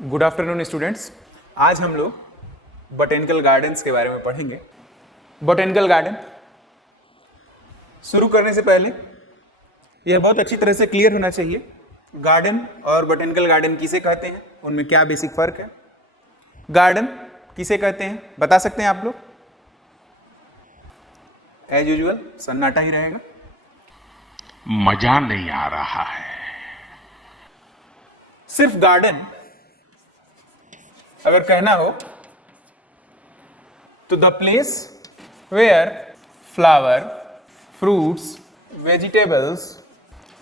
Good afternoon students. आज हम लोग बोटेनिकल गार्डन्स के बारे में पढ़ेंगे। बोटेनिकल गार्डन शुरू करने से पहले यह बहुत अच्छी तरह से क्लियर होना चाहिए, गार्डन और बोटेनिकल गार्डन किसे कहते हैं, उनमें क्या बेसिक फर्क है। गार्डन किसे कहते हैं बता सकते हैं आप लोग? एज यूजुअल सन्नाटा ही रहेगा, मजा नहीं आ रहा है। सिर्फ गार्डन अगर कहना हो तो the place where flower, fruits, vegetables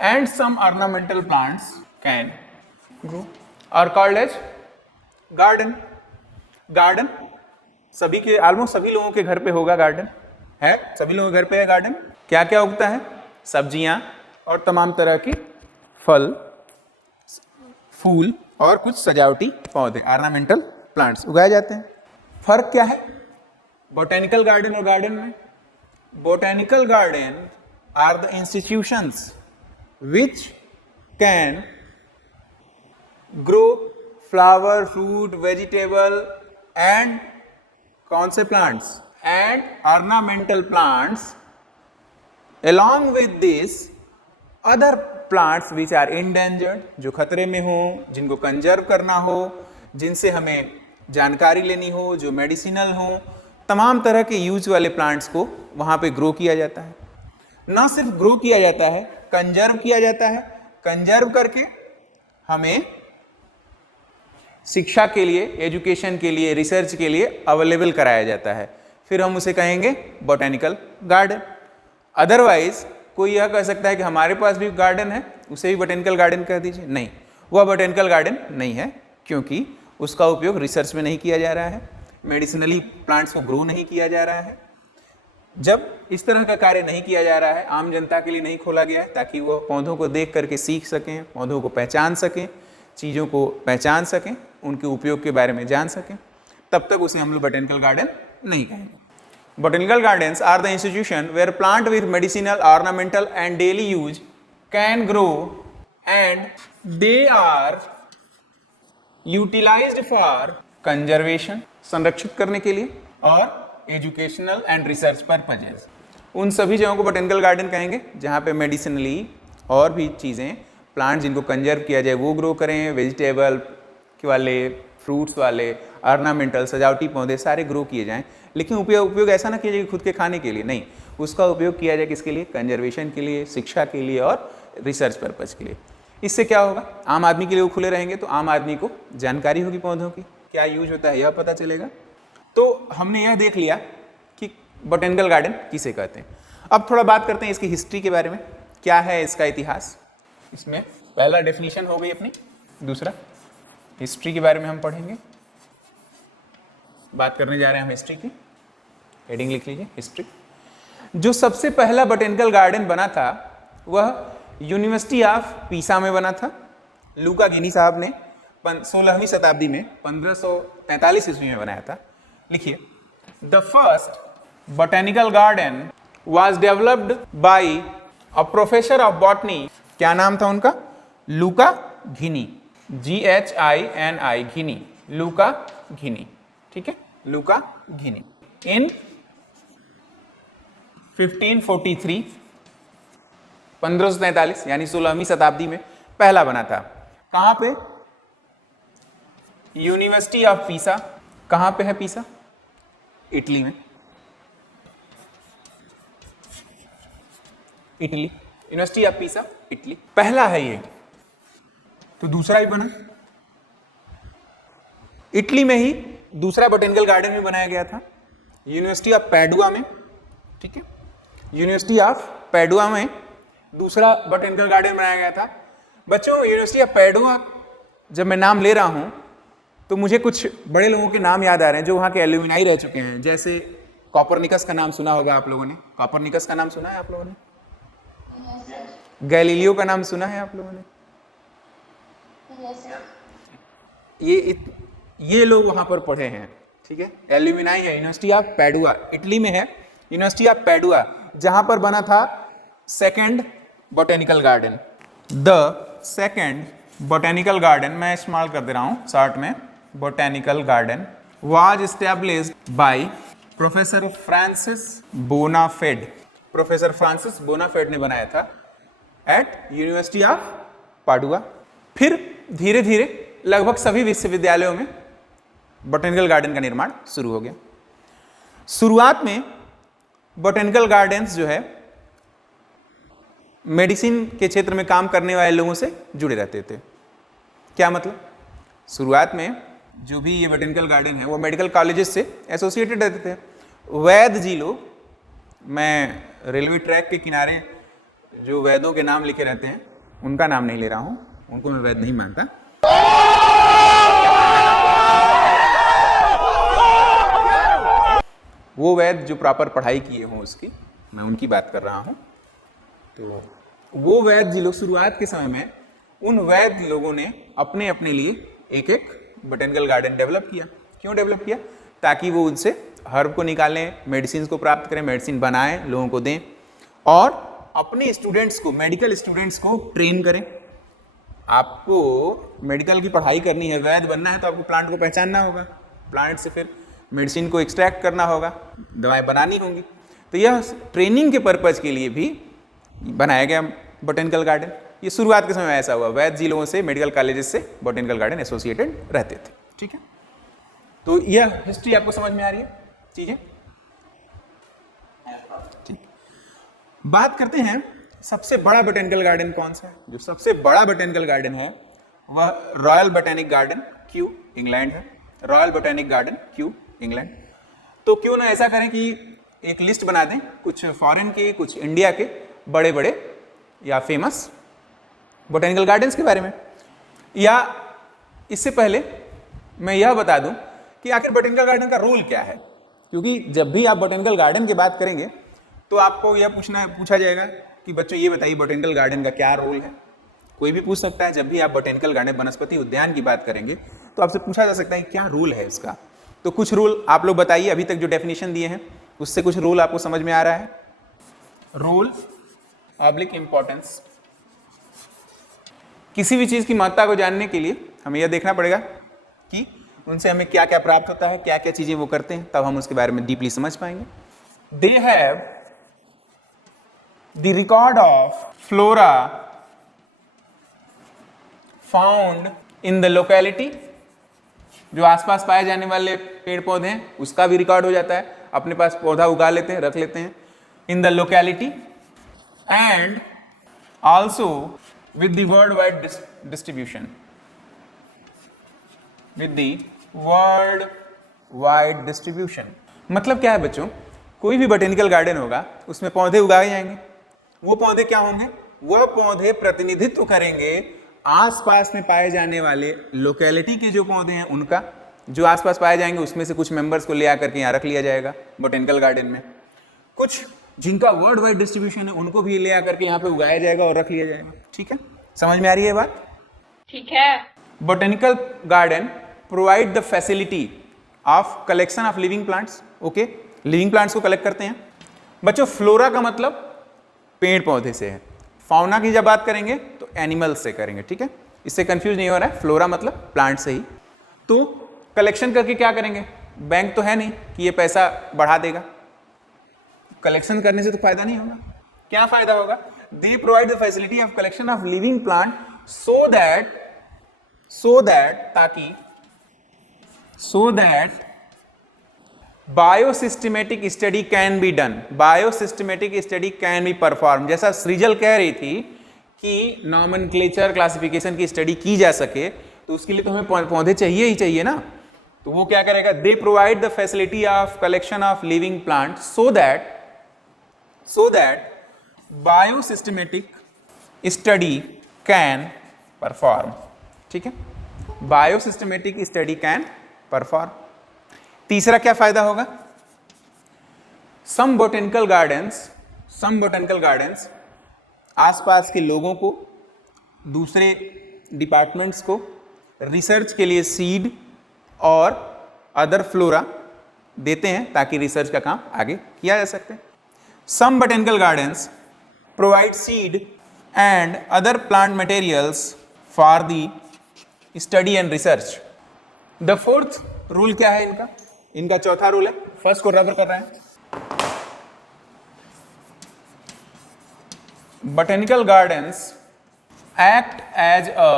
and some ornamental plants can grow are called as garden. Garden सभी के ऑलमोस्ट सभी लोगों के घर पे होगा, गार्डन है, सभी लोगों के घर पे है गार्डन। क्या क्या उगता है? सब्जियां और तमाम तरह की फल, फूल और कुछ सजावटी पौधे, ऑर्नामेंटल प्लांट्स उगाए जाते हैं। फर्क क्या है बोटेनिकल गार्डन और गार्डन में? Botanical garden are the institutions which can grow flower, fruit, vegetable and कौन से plants and ornamental plants along with this other plants which are endangered, जो खतरे में हो, जिनको कंजर्व करना हो, जिनसे हमें जानकारी लेनी हो, जो मेडिसिनल हो, तमाम तरह के यूज वाले प्लांट्स को वहाँ पे ग्रो किया जाता है। ना सिर्फ ग्रो किया जाता है, कंजर्व किया जाता है। कंजर्व करके हमें शिक्षा के लिए, एजुकेशन के लिए, रिसर्च के लिए अवेलेबल कराया जाता है, फिर हम उसे कहेंगे बोटेनिकल गार्डन। अदरवाइज कोई यह कह सकता है कि हमारे पास भी गार्डन है, उसे भी बोटेनिकल गार्डन कह दीजिए। नहीं, वह बोटेनिकल गार्डन नहीं है, क्योंकि उसका उपयोग रिसर्च में नहीं किया जा रहा है, मेडिसिनली प्लांट्स को ग्रो नहीं किया जा रहा है। जब इस तरह का कार्य नहीं किया जा रहा है, आम जनता के लिए नहीं खोला गया है ताकि वो पौधों को देख करके सीख सकें, पौधों को पहचान सकें, चीज़ों को पहचान सकें, उनके उपयोग के बारे में जान सकें, तब तक उसे हम लोग बोटेनिकल गार्डन नहीं कहेंगे। Botanical gardens are the institution where plant with medicinal, ornamental and daily use can grow and they are utilized for conservation, संरक्षित करने के लिए, और educational and research purposes। उन सभी जगहों को बोटेनिकल गार्डन कहेंगे जहाँ पे मेडिसिनली और भी चीज़ें, प्लांट जिनको कंजर्व किया जाए वो ग्रो करें, वेजिटेबल वाले, फ्रूट्स वाले, ऑर्नामेंटल, सजावटी पौधे सारे ग्रो किए जाएं। लेकिन उपयोग ऐसा ना किया जाए खुद के खाने के लिए, नहीं, उसका उपयोग किया जाए किसके लिए? कंजर्वेशन के लिए, शिक्षा के लिए और रिसर्च पर्पज के लिए। इससे क्या होगा? आम आदमी के लिए वो खुले रहेंगे तो आम आदमी को जानकारी होगी पौधों की, क्या यूज होता है यह पता चलेगा। तो हमने यह देख लिया कि बोटेनिकल गार्डन किसे कहते हैं। अब थोड़ा बात करते हैं इसकी हिस्ट्री के बारे में, क्या है इसका इतिहास। इसमें पहला डेफिनेशन हो गई अपनी, दूसरा हिस्ट्री के बारे में हम पढ़ेंगे। बात करने जा रहे हैं हम हिस्ट्री की, हेडिंग लिख लीजिए हिस्ट्री। जो सबसे पहला बोटेनिकल गार्डन बना था वह यूनिवर्सिटी ऑफ पीसा में बना था। लूका घिनी साहब ने 16वीं शताब्दी में 1543 ईस्वी में बनाया था। लिखिए, the first botanical garden was developed by a professor of botany. क्या नाम था उनका? लूका घिनी, GHINI, घिनी, लूका घिनी, ठीक है, लूका घिनी। इन 1543, 1543 यानी 16वीं शताब्दी में पहला बना था। कहां पे? University of Pisa. कहां पे है पीसा? इटली में, Italy, university of Pisa, Italy. पहला है ये, तो दूसरा भी बना इटली में ही। दूसरा बोटेनिकल गार्डन भी बनाया गया था यूनिवर्सिटी ऑफ पैडुआ में, ठीक है, यूनिवर्सिटी ऑफ पैडुआ में दूसरा बोटेनिकल गार्डन बनाया गया था। बच्चों, यूनिवर्सिटी ऑफ पैडुआ जब मैं नाम ले रहा हूं तो मुझे कुछ बड़े लोगों के नाम याद आ रहे हैं जो वहां के एल्यूमिनाई रह चुके हैं। जैसे कॉपरनिकस का नाम सुना होगा आप लोगों ने, कॉपरनिकस का नाम सुना है आप लोगों ने? गैलीलियो का नाम सुना है आप लोगों ने? ये लोग वहां पर पढ़े हैं, ठीक है। एल्यूमिनाई है, यूनिवर्सिटी ऑफ पैडुआ, इटली में है यूनिवर्सिटी ऑफ पैडुआ, जहां पर बना था second botanical garden. The second botanical garden मैं इस्तेमाल कर दे रहा हूँ शॉर्ट में, botanical garden was established by professor Francis Bonafede. Professor Francis Bonafede ने बनाया था एट यूनिवर्सिटी ऑफ पाडुआ। फिर धीरे धीरे लगभग सभी विश्वविद्यालयों में बोटेनिकल गार्डन का निर्माण शुरू हो गया। शुरुआत में बोटेनिकल गार्डन्स जो है मेडिसिन के क्षेत्र में काम करने वाले लोगों से जुड़े रहते थे। क्या मतलब? शुरुआत में जो भी ये बोटेनिकल गार्डन है वो मेडिकल कॉलेजेस से एसोसिएटेड रहते थे। वैद्य जी लोग, मैं रेलवे ट्रैक के किनारे जो वैद्यों के नाम लिखे रहते हैं उनका नाम नहीं ले रहा हूं, उनको मैं वैद्य नहीं मानता। वो वैद्य जो प्रॉपर पढ़ाई किए हों उसकी, मैं उनकी बात कर रहा हूं। तो वो वैद्य जी लोग शुरुआत के समय में उन वैद्य लोगों ने अपने अपने लिए एक एक बोटेनिकल गार्डन डेवलप किया। क्यों डेवलप किया? ताकि वो उनसे हर्ब को निकालें, मेडिसिन को प्राप्त करें, मेडिसिन बनाएं, लोगों को दें और अपने स्टूडेंट्स को, मेडिकल स्टूडेंट्स को ट्रेन करें। आपको मेडिकल की पढ़ाई करनी है, वैद्य बनना है तो आपको प्लांट को पहचानना होगा, प्लांट से फिर मेडिसिन को एक्सट्रैक्ट करना होगा, दवाएं बनानी होंगी। तो यह ट्रेनिंग के पर्पज़ के लिए भी बनाया गया बोटेनिकल गार्डन। ये शुरुआत के समय में ऐसा हुआ, वैद्य जी लोगों से, मेडिकल कॉलेजेस से बोटेनिकल गार्डन एसोसिएटेड रहते थे। ठीक है, तो यह हिस्ट्री आपको समझ में आ रही है? ठीक है, ठीक। बात करते हैं सबसे बड़ा बोटेनिकल गार्डन कौन सा है। जो सबसे बड़ा बोटेनिकल गार्डन है वह royal botanic garden Kew England है। Royal botanic garden Kew England. तो क्यों ना ऐसा करें कि एक लिस्ट बना दें, कुछ फॉरेन के, कुछ इंडिया के बड़े बड़े या फेमस बोटेनिकल गार्डन्स के बारे में। या इससे पहले मैं यह बता दूं कि आखिर बोटेनिकल गार्डन का रोल क्या है, क्योंकि जब भी आप बोटेनिकल गार्डन की बात करेंगे तो आपको यह पूछा जाएगा कि बच्चों ये बताइए बोटेनिकल गार्डन का क्या रोल है। कोई भी पूछ सकता है। जब भी आप बोटेनिकल गार्डन, वनस्पति उद्यान की बात करेंगे तो आपसे पूछा जा सकता है कि क्या रोल है इसका। तो कुछ रूल आप लोग बताइए, अभी तक जो डेफिनेशन दिए हैं उससे कुछ रूल आपको समझ में आ रहा है? Role oblique importance. किसी भी चीज की महत्ता को जानने के लिए हमें यह देखना पड़ेगा कि उनसे हमें क्या क्या प्राप्त होता है, क्या क्या चीजें वो करते हैं, तब हम उसके बारे में डीपली समझ पाएंगे। They have the record of flora found in the locality. जो आसपास पाए जाने वाले पेड़ पौधे हैं उसका भी रिकॉर्ड हो जाता है, अपने पास पौधा उगा लेते हैं, रख लेते हैं in the locality. And also with the world wide distribution, with the world wide distribution. मतलब क्या है बच्चों? कोई भी बोटेनिकल गार्डन होगा उसमें पौधे उगाए जाएंगे। वो पौधे क्या होंगे? वह पौधे प्रतिनिधित्व करेंगे आसपास में पाए जाने वाले लोकेलिटी के जो पौधे हैं उनका। जो आसपास पाए जाएंगे उसमें से कुछ मेंबर्स को ले आकर के यहाँ रख लिया जाएगा बोटेनिकल गार्डन में। कुछ जिनका वर्ल्ड वाइड डिस्ट्रीब्यूशन है उनको भी ले आकर के यहाँ पे उगाया जाएगा और रख लिया जाएगा। ठीक है, समझ में आ रही है बात? ठीक है। Botanical garden provide the facility of collection of living plants. Okay, living plants को कलेक्ट करते हैं। बच्चों, फ्लोरा का मतलब पेड़ पौधे से है। फाउना की जब बात करेंगे तो एनिमल्स से करेंगे। ठीक है, इससे कंफ्यूज नहीं हो रहा है। फ्लोरा मतलब प्लांट से ही। तो कलेक्शन करके क्या करेंगे? बैंक तो है नहीं कि ये पैसा बढ़ा देगा। कलेक्शन करने से तो फायदा नहीं होगा। क्या फायदा होगा? They provide the facility of collection of living plant so that biosystematic study can be done, biosystematic study can be perform. जैसा सृजल कह रही थी कि नॉमेनक्लेचर क्लासिफिकेशन की स्टडी की जा सके तो उसके लिए तो हमें पौधे चाहिए ही चाहिए ना। तो वो क्या करेगा? They provide the facility of collection of living plant so that biosystematic study can perform. ठीक है, बायोसिस्टेमेटिक स्टडी कैन परफॉर्म। तीसरा क्या फायदा होगा? सम बोटेनिकल गार्डन्स आसपास के लोगों को, दूसरे डिपार्टमेंट्स को रिसर्च के लिए सीड और अदर फ्लोरा देते हैं ताकि रिसर्च का काम आगे किया जा सकते हैं। Some botanical gardens provide seed and other plant materials for the study and research. The fourth rule क्या है इनका? इनका चौथा रूल है, फर्स्ट को रबर कर रहे हैं। Botanical gardens act as a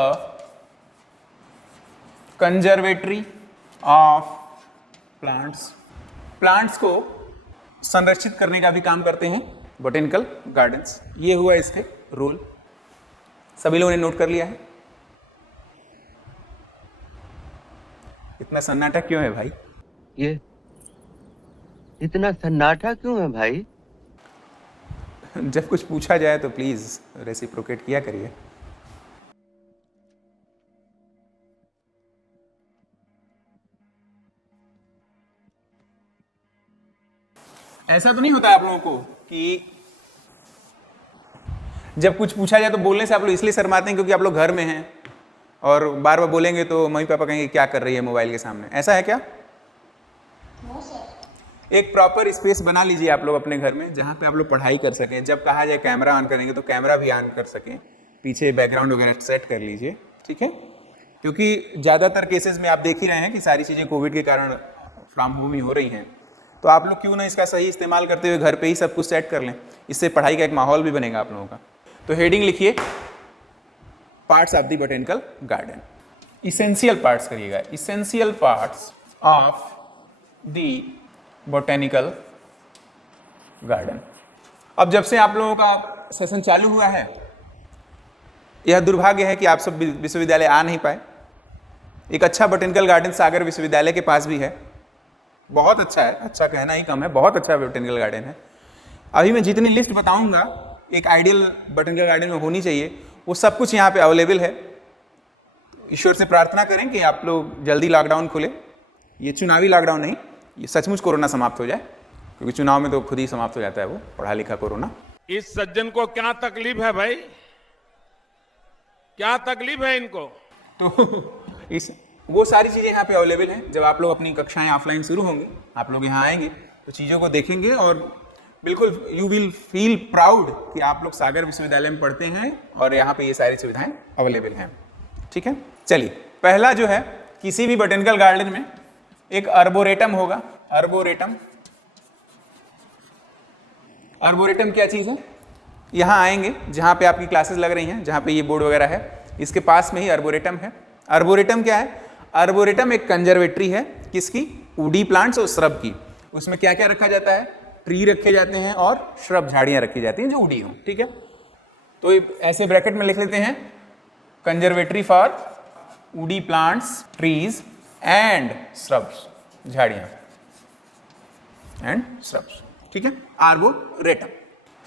conservatory of plants. Plants को संरक्षित करने का भी काम करते हैं बोटेनिकल गार्डन्स। ये हुआ इसके रूल। सभी लोगों ने नोट कर लिया है? इतना सन्नाटा क्यों है भाई? ये इतना सन्नाटा क्यों है भाई? जब कुछ पूछा जाए तो प्लीज रेसिप्रोकेट किया करिए। ऐसा तो नहीं होता आप लोगों को कि जब कुछ पूछा जाए तो बोलने से आप लोग इसलिए शर्माते हैं क्योंकि आप लोग घर में हैं और बार बार बोलेंगे तो मम्मी पापा कहेंगे क्या कर रही है मोबाइल के सामने? ऐसा है क्या? एक प्रॉपर स्पेस बना लीजिए आप लोग अपने घर में जहाँ पे आप लोग पढ़ाई कर सकें। जब कहा जाए कैमरा ऑन करेंगे तो कैमरा भी ऑन कर सकें, पीछे बैकग्राउंड वगैरह सेट कर लीजिए, ठीक है? क्योंकि ज़्यादातर केसेस में आप देख ही रहे हैं कि सारी चीज़ें कोविड के कारण फ्रॉम होम ही हो रही हैं। तो आप लोग क्यों ना इसका सही इस्तेमाल करते हुए घर पे ही सब कुछ सेट कर लें, इससे पढ़ाई का एक माहौल भी बनेगा आप लोगों का। तो हेडिंग लिखिए, parts of the botanical garden. Essential parts करिएगा, essential parts of the botanical garden. अब जब से आप लोगों का सेशन चालू हुआ है, यह दुर्भाग्य है कि आप सब विश्वविद्यालय आ नहीं पाए। एक अच्छा बोटेनिकल गार्डन सागर विश्वविद्यालय के पास भी है, बहुत अच्छा है, अच्छा कहना ही कम है, बहुत अच्छा बोटेनिकल गार्डन है। अभी मैं जितनी लिस्ट बताऊंगा एक आइडियल बोटेनिकल गार्डन में होनी चाहिए, वो सब कुछ यहाँ पे अवेलेबल है। ईश्वर से प्रार्थना करें कि आप लोग जल्दी लॉकडाउन खुले, ये चुनावी लॉकडाउन नहीं, ये सचमुच कोरोना समाप्त हो जाए, क्योंकि चुनाव में तो खुद ही समाप्त हो जाता है वो पढ़ा लिखा कोरोना। इस सज्जन को क्या तकलीफ है भाई? क्या तकलीफ है इनको? तो इस वो सारी चीज़ें यहाँ पे अवेलेबल हैं। जब आप लोग अपनी कक्षाएं ऑफलाइन शुरू होंगी, आप लोग यहाँ आएंगे तो चीज़ों को देखेंगे और बिल्कुल यू विल फील प्राउड कि आप लोग सागर विश्वविद्यालय में पढ़ते हैं और यहाँ पे ये सारी सुविधाएं अवेलेबल हैं, ठीक है? चलिए, पहला जो है, किसी भी बोटेनिकल गार्डन में एक अर्बोरेटम होगा। अर्बोरेटम, अर्बोरेटम क्या चीज़ है? यहाँ आएंगे जहाँ पे आपकी क्लासेस लग रही हैं, जहाँ पे ये बोर्ड वगैरह है, इसके पास में ही अर्बोरेटम है। अर्बोरेटम क्या है? अर्बोरेटम एक कंजर्वेटरी है, किसकी? वुडी प्लांट्स और श्रब की। उसमें क्या क्या रखा जाता है? ट्री रखे जाते हैं और श्रब, झाड़ियाँ रखी जाती हैं जो वुडी हों, ठीक है? तो ऐसे ब्रैकेट में लिख लेते हैं, conservatory for woody plants, trees and shrubs, झाड़ियाँ एंड श्रब्स, ठीक है? आर्बोरेटम।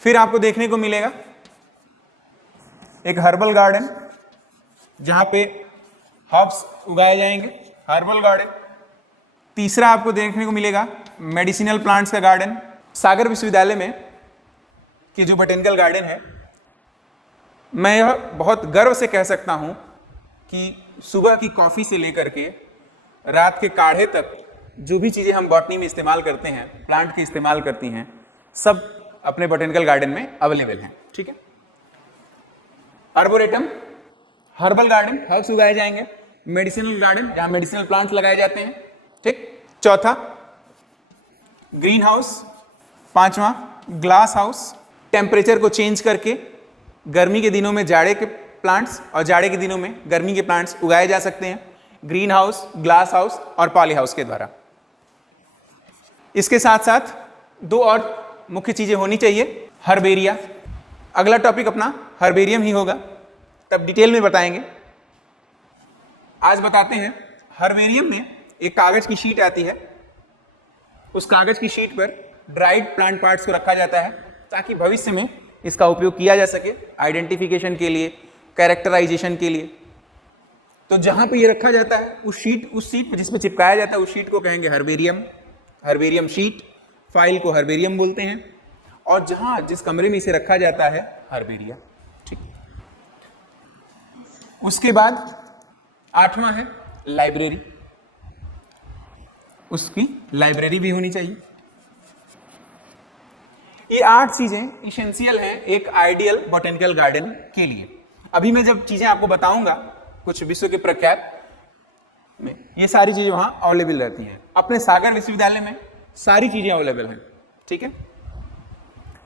फिर आपको देखने को मिलेगा एक हर्बल गार्डन, जहां पे हर्ब्स उगाए जाएंगे, हर्बल गार्डन। तीसरा आपको देखने को मिलेगा मेडिसिनल प्लांट्स का गार्डन। सागर विश्वविद्यालय में कि जो बोटेनिकल गार्डन है, मैं यह बहुत गर्व से कह सकता हूं कि सुबह की कॉफी से लेकर के रात के काढ़े तक जो भी चीज़ें हम बॉटनी में इस्तेमाल करते हैं, प्लांट की इस्तेमाल करती हैं, सब अपने बोटेनिकल गार्डन में अवेलेबल हैं, ठीक है? आर्बोरेटम, हर्बल गार्डन, हर्ब्स उगाए जाएंगे। मेडिसिनल गार्डन, जहां मेडिसिनल प्लांट्स लगाए जाते हैं, ठीक? चौथा ग्रीन हाउस। पांचवा ग्लास हाउस, टेम्परेचर को चेंज करके गर्मी के दिनों में जाड़े के प्लांट्स और जाड़े के दिनों में गर्मी के प्लांट्स उगाए जा सकते हैं ग्रीन हाउस, ग्लास हाउस और पॉली हाउस के द्वारा। इसके साथ साथ दो और मुख्य चीजें होनी चाहिए, हर्बेरिया। अगला टॉपिक अपना हर्बेरियम ही होगा, तब डिटेल में बताएंगे। आज बताते हैं, हर्बेरियम में एक कागज की शीट आती है, उस कागज की शीट पर ड्राइड प्लांट पार्ट्स को रखा जाता है ताकि भविष्य में इसका उपयोग किया जा सके आइडेंटिफिकेशन के लिए, कैरेक्टराइजेशन के लिए। तो जहां पे ये रखा जाता है, उस सीट पर जिसमें चिपकाया जाता है, उस शीट को कहेंगे हर्बेरियम, हर्बेरियम शीट। फाइल को हर्बेरियम बोलते हैं। और जिस कमरे में इसे रखा जाता है, हर्बेरिया, ठीक। उसके बाद आठवां है लाइब्रेरी, उसकी लाइब्रेरी भी होनी चाहिए। ये 8 चीजें इसेंशियल हैं एक आइडियल बोटेनिकल गार्डन के लिए। अभी मैं जब चीजें आपको बताऊंगा कुछ विश्व के प्रख्यात में ये सारी चीजें वहां अवेलेबल रहती हैं। अपने सागर विश्वविद्यालय में सारी चीजें अवेलेबल हैं। ठीक है,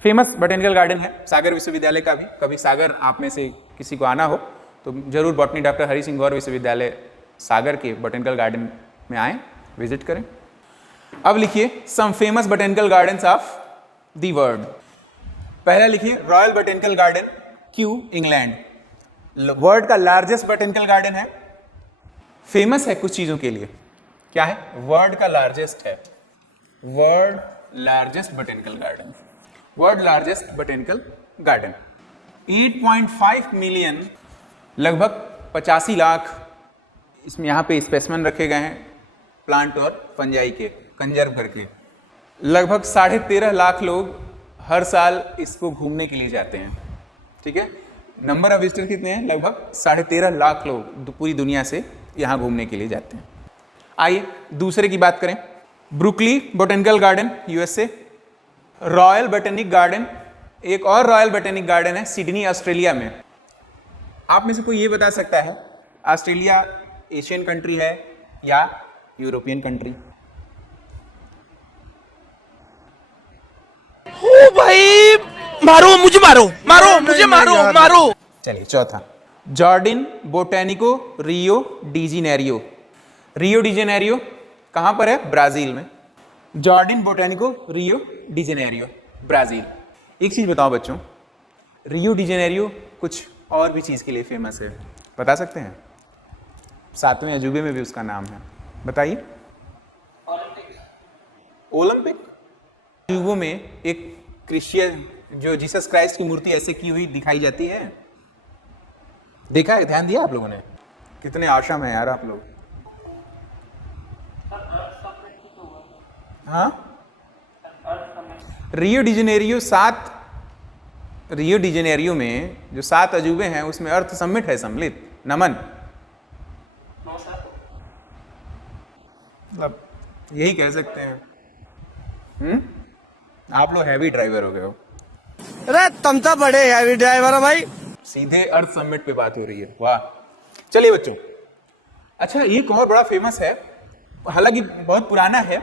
फेमस बॉटेनिकल गार्डन है सागर विश्वविद्यालय का भी। कभी सागर आप में से किसी को आना हो तो जरूर बॉटनी डॉक्टर हरि सिंह गौर विश्वविद्यालय सागर के बॉटेनिकल गार्डन में आए, विजिट करें। अब लिखिए some famous botanical gardens of the world. पहला लिखिए royal botanical garden, Kew, England. World का लार्जेस्ट बॉटेनिकल गार्डन है, फेमस है कुछ चीजों के लिए। क्या है? वर्ल्ड का लार्जेस्ट है, world largest botanical garden, world largest botanical garden. 8.5 million, लगभग 85 लाख इसमें यहाँ पे स्पेसिमेन रखे गए हैं प्लांट और फंजाई के, कंजर्व करके। लगभग 13.5 लाख लोग हर साल इसको घूमने के लिए जाते हैं। ठीक है, नंबर ऑफ विजिटर कितने हैं? लगभग 13.5 लाख लोग पूरी दुनिया से यहाँ घूमने के लिए जाते हैं। आइए दूसरे की बात करें। Brooklyn Botanical Garden, USA. Royal Botanic Garden, एक और रॉयल बॉटेनिक गार्डन है सिडनी, ऑस्ट्रेलिया में। आप में से कोई ये बता सकता है ऑस्ट्रेलिया एशियन कंट्री है या यूरोपियन कंट्री? ओ भाई, मारो मुझे, मारो। चलिए चौथा, Jardin Botanico Rio de Janeiro. Rio de Janeiro कहां पर है? ब्राजील में। Jardin Botanico Rio de Janeiro, Brazil. एक चीज बताओ बच्चों, रियो डी जेनेरियो कुछ और भी चीज के लिए फेमस है, बता सकते हैं? 7वें अजूबे में भी उसका नाम है, बताइए। ओलंपिक। अजूबों में एक क्रिश्चियन जो जीसस क्राइस्ट की मूर्ति ऐसे की हुई दिखाई जाती है, देखा है? ध्यान दिया आप लोगों ने? कितने आशम है यार आप लोग। हाँ, रियो डी जेनेरियो में जो 7 अजूबे हैं उसमें अर्थ समिट है, सम्मिलित, नमन। मतलब यही कह सकते हैं। आप लोग हैवी ड्राइवर हो गए हो। अरे तुम तो बड़े हैवी ड्राइवर हो भाई। सीधे अर्थ समिट पे बात हो रही है, वाह। चलिए बच्चों, अच्छा एक और बड़ा फेमस है, हालांकि बहुत पुराना है,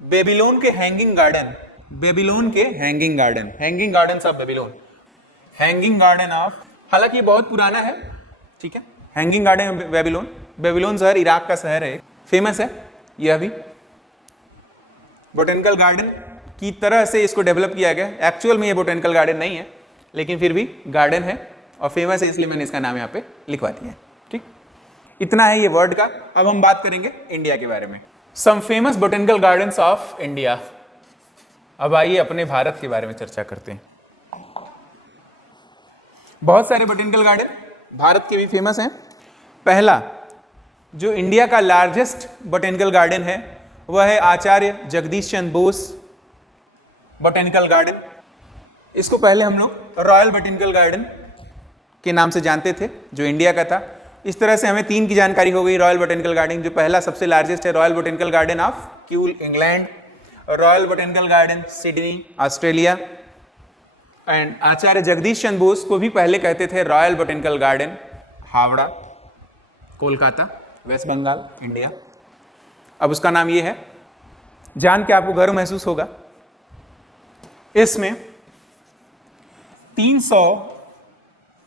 बेबीलोन के हैंगिंग गार्डन। बेबीलोन के hanging garden, hanging gardens of Babylon, hanging garden of, हालांकि ये बहुत पुराना है। ठीक है, हैंगिंग गार्डन बेबीलोन। बेबीलोन शहर इराक का शहर है, फेमस है यह भी। बोटेनिकल गार्डन की तरह से इसको डेवलप किया गया। एक्चुअल में ये बोटेनिकल गार्डन नहीं है, लेकिन फिर भी गार्डन है और फेमस है, इसलिए मैंने इसका नाम यहाँ पे लिखवा दिया है। ठीक, इतना है ये वर्ड का। अब हम बात करेंगे इंडिया के बारे में। Some famous botanical gardens of India. अब आइए अपने भारत के बारे में चर्चा करते हैं। बहुत सारे बोटेनिकल गार्डन भारत के भी फेमस हैं। पहला जो इंडिया का लार्जेस्ट बोटेनिकल गार्डन है वह है आचार्य जगदीश चंद्र बोस बोटेनिकल गार्डन। इसको पहले हम लोग रॉयल बोटेनिकल गार्डन के नाम से जानते थे, जो इंडिया का था। इस तरह से हमें 3 की जानकारी हो गई। रॉयल बोटेनिकल गार्डन जो पहला सबसे लार्जेस्ट है, Royal Botanical Garden of Kew, England. Royal Botanical Garden Sydney, Australia. And Acharya Jagdish Chandra Bose को भी पहले कहते थे Royal Botanical Garden, Howrah, Kolkata, West Bengal, India. अब उसका नाम ये है, जान के आपको गर्व महसूस होगा। इसमें 300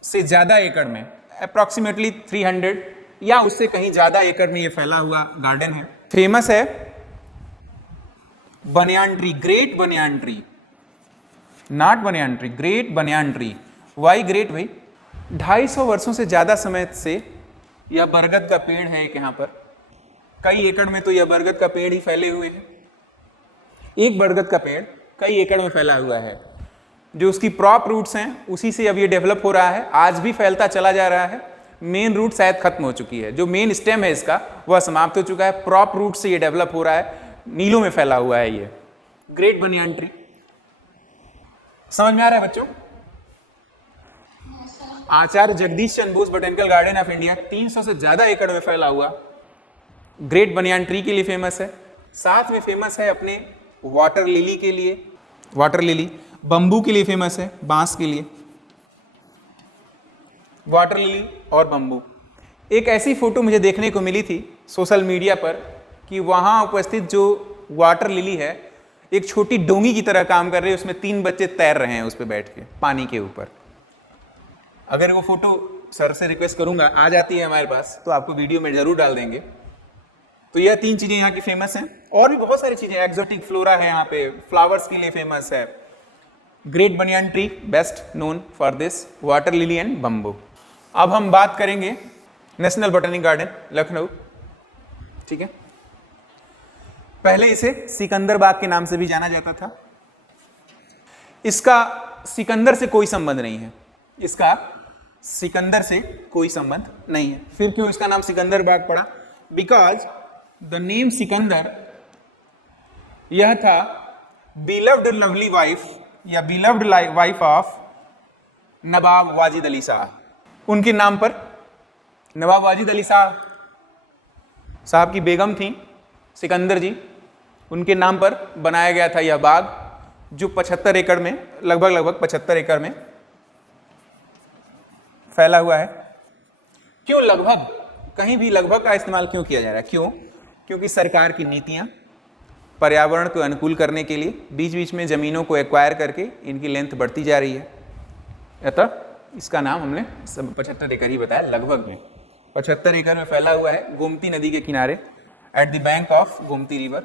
से ज्यादा एकड़ में, अप्रॉक्सीमेटली 300 या उससे कहीं ज्यादा एकड़ में ये फैला हुआ गार्डन है। फेमस है banyan tree, great banyan tree, not banyan tree, great banyan tree. Why great भाई? 250 वर्षों से ज्यादा समय से यह बरगद का पेड़ है। एक यहाँ पर कई एकड़ में तो यह बरगद का पेड़ ही फैले हुए हैं। एक बरगद का पेड़ कई एकड़ में फैला हुआ है। जो उसकी प्रॉप रूट्स हैं उसी से अब ये डेवलप हो रहा है, आज भी फैलता चला जा रहा है। मेन रूट शायद खत्म हो चुकी है, जो मेन स्टेम है इसका वह समाप्त हो चुका है। प्रॉप रूट से ये डेवलप हो रहा है, नीलों में फैला हुआ है ये ग्रेट बनियान ट्री। समझ में आ रहा है बच्चों? Acharya Jagdish Chandra Bose Botanical Garden of India 300 से ज्यादा एकड़ में फैला हुआ ग्रेट बनियान ट्री के लिए फेमस है। साथ में फेमस है अपने वाटर लिली के लिए, वाटर लिली। बंबू के लिए फेमस है, बांस के लिए। वाटर लिली और बंबू, एक ऐसी फोटो मुझे देखने को मिली थी सोशल मीडिया पर कि वहाँ उपस्थित जो वाटर लिली है एक छोटी डोंगी की तरह काम कर रही है, उसमें 3 बच्चे तैर रहे हैं उस पर बैठ के पानी के ऊपर। अगर वो फोटो सर से रिक्वेस्ट करूंगा आ जाती है हमारे पास तो आपको वीडियो में जरूर डाल देंगे। तो यह 3 चीजें यहाँ की फेमस हैं, और भी बहुत सारी चीजें, एक्सोटिक फ्लोरा है यहाँ पे, फ्लावर्स के लिए फेमस है। Great banyan tree best known for this, water lily and bamboo. अब हम बात करेंगे नेशनल बॉटनिक गार्डन लखनऊ, ठीक है। पहले इसे सिकंदर बाग के नाम से भी जाना जाता था। इसका सिकंदर से कोई संबंध नहीं है, इसका सिकंदर से कोई संबंध नहीं है। फिर क्यों इसका नाम सिकंदर बाग पड़ा? बिकॉज द नेम सिकंदर, यह था बिलव्ड लवली वाइफ या बिलव्ड वाइफ ऑफ नवाब वाजिद अली शाह। उनके नाम पर नवाब वाजिद अली शाह साहब की बेगम थी सिकंदर जी, उनके नाम पर बनाया गया था यह बाग, जो 75 एकड़ में लगभग 75 एकड़ में फैला हुआ है। क्यों लगभग? कहीं भी लगभग का इस्तेमाल क्यों किया जा रहा है? क्यों? क्योंकि सरकार की नीतियां पर्यावरण को अनुकूल करने के लिए बीच बीच में जमीनों को एक्वायर करके इनकी लेंथ बढ़ती जा रही है, अतः इसका नाम हमने 75 एकड़ ही बताया। लगभग में 75 एकड़ में फैला हुआ है, गोमती नदी के किनारे, at the bank of Gomti river.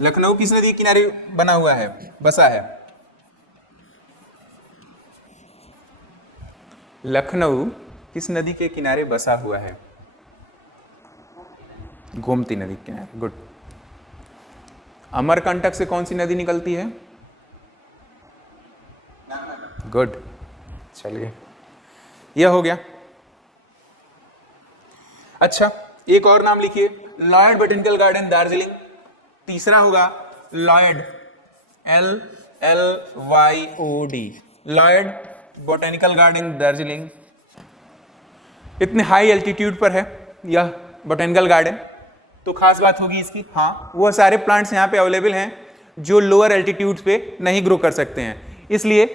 Lucknow किस नदी के किनारे बना हुआ है, बसा है? लखनऊ किस नदी के किनारे बसा हुआ है? गोमती नदी के किनारे। गुड। अमरकंटक से कौन सी नदी निकलती है? गुड, चलिए यह हो गया। अच्छा, एक और नाम लिखिए, लॉयड बोटेनिकल गार्डन दार्जिलिंग। तीसरा होगा Lloyd, LLYOD, Lloyd botanical garden Darjeeling. इतने हाई एल्टीट्यूड पर है यह बोटेनिकल गार्डन, तो खास बात होगी इसकी, हाँ वो सारे प्लांट्स यहाँ पे अवेलेबल हैं जो लोअर एल्टीट्यूड पे नहीं ग्रो कर सकते हैं, इसलिए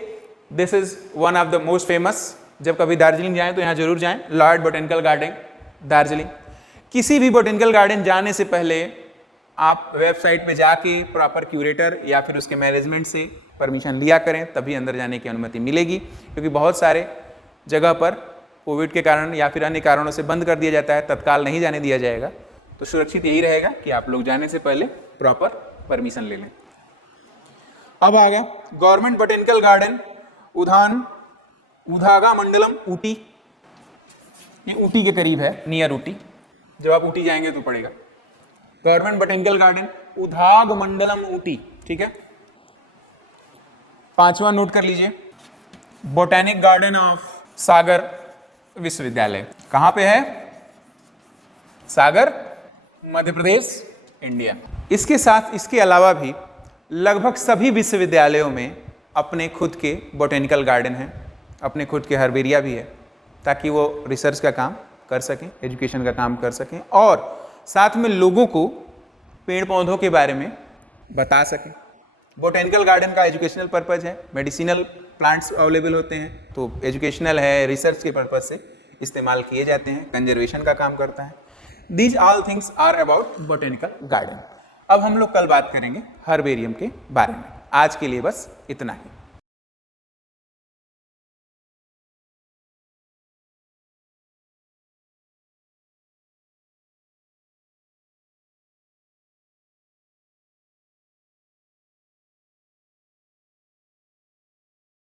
this is one of the most famous. जब कभी दार्जिलिंग जाएं तो यहाँ जरूर जाएं, लॉयड बोटेनिकल गार्डन दार्जिलिंग। किसी भी बोटेनिकल गार्डन जाने से पहले आप वेबसाइट पे जाके प्रॉपर क्यूरेटर या फिर उसके मैनेजमेंट से परमिशन लिया करें, तभी अंदर जाने की अनुमति मिलेगी, क्योंकि बहुत सारे जगह पर कोविड के कारण या फिर अन्य कारणों से बंद कर दिया जाता है, तत्काल नहीं जाने दिया जाएगा। तो सुरक्षित यही रहेगा कि आप लोग जाने से पहले प्रॉपर परमिशन ले लें। अब आ गया गवर्नमेंट बोटेनिकल गार्डन उधागा मंडलम ऊटी। ये ऊटी के करीब है, नियर ऊटी, जब आप ऊटी जाएंगे तो पड़ेगा। गवर्नमेंट बोटेनिकल गार्डन उधाग मंडलम ऊटी, ठीक है। 5वां नोट कर लीजिए, बोटेनिक गार्डन ऑफ सागर विश्वविद्यालय कहां पे है? सागर, मध्य प्रदेश, इंडिया। इसके साथ इसके अलावा भी लगभग सभी विश्वविद्यालयों में अपने खुद के बोटेनिकल गार्डन हैं, अपने खुद के हर्बेरिया भी है, ताकि वो रिसर्च का काम कर सकें, एजुकेशन का काम कर सकें, और साथ में लोगों को पेड़ पौधों के बारे में बता सकें। बोटेनिकल गार्डन का एजुकेशनल पर्पज़ है, मेडिसिनल प्लांट्स अवेलेबल होते हैं, तो एजुकेशनल है, रिसर्च के पर्पज़ से इस्तेमाल किए जाते हैं, कंजर्वेशन का काम करता है। These all things are about botanical garden. अब हम लोग कल बात करेंगे हर्बेरियम के बारे में। आज के लिए बस इतना ही।